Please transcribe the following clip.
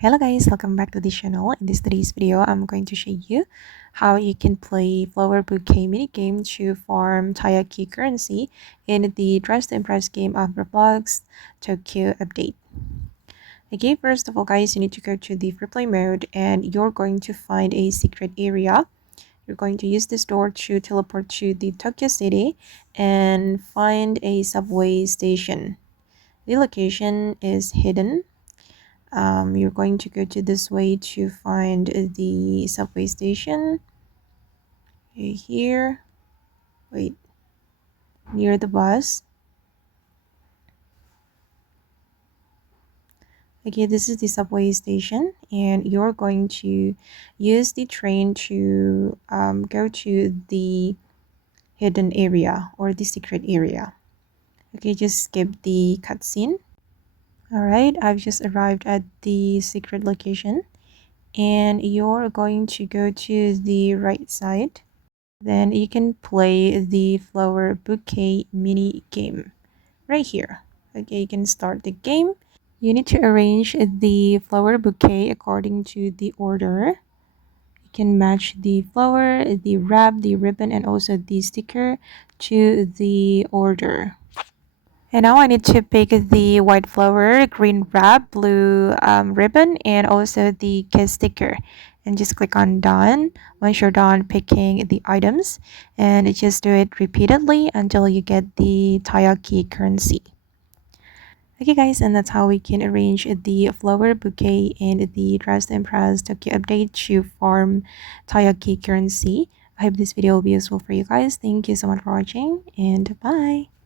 Hello guys, welcome back to the channel. In today's video, I'm going to show you how you can play flower bouquet mini game to farm Taiyaki currency in the Dress to Impress game of Roblox Tokyo update. Okay, first of all guys, you need to go to the free play mode and you're going to find a secret area. You're going to use this door to teleport to the Tokyo city and find a subway station. The location is hidden. You're going to go to this way to find the subway station. Okay, here, wait, near the bus. Okay, this is the subway station, and you're going to use the train to go to the hidden area or the secret area. Okay, just skip the cutscene. All right, I've just arrived at the secret location, and you're going to go to the right side. Then you can play the flower bouquet mini game right here. Okay, you can start the game. You need to arrange the flower bouquet according to the order. You can match the flower, the wrap, the ribbon, and also the sticker to the order. And now I need to pick the white flower, green wrap, blue ribbon, and also the kiss sticker. And just click on done once you're done picking the items. And just do it repeatedly until you get the Taiyaki currency. Okay guys, and that's how we can arrange the flower bouquet and the Dress to Impress Tokyo update to farm Taiyaki currency. I hope this video will be useful for you guys. Thank you so much for watching and bye!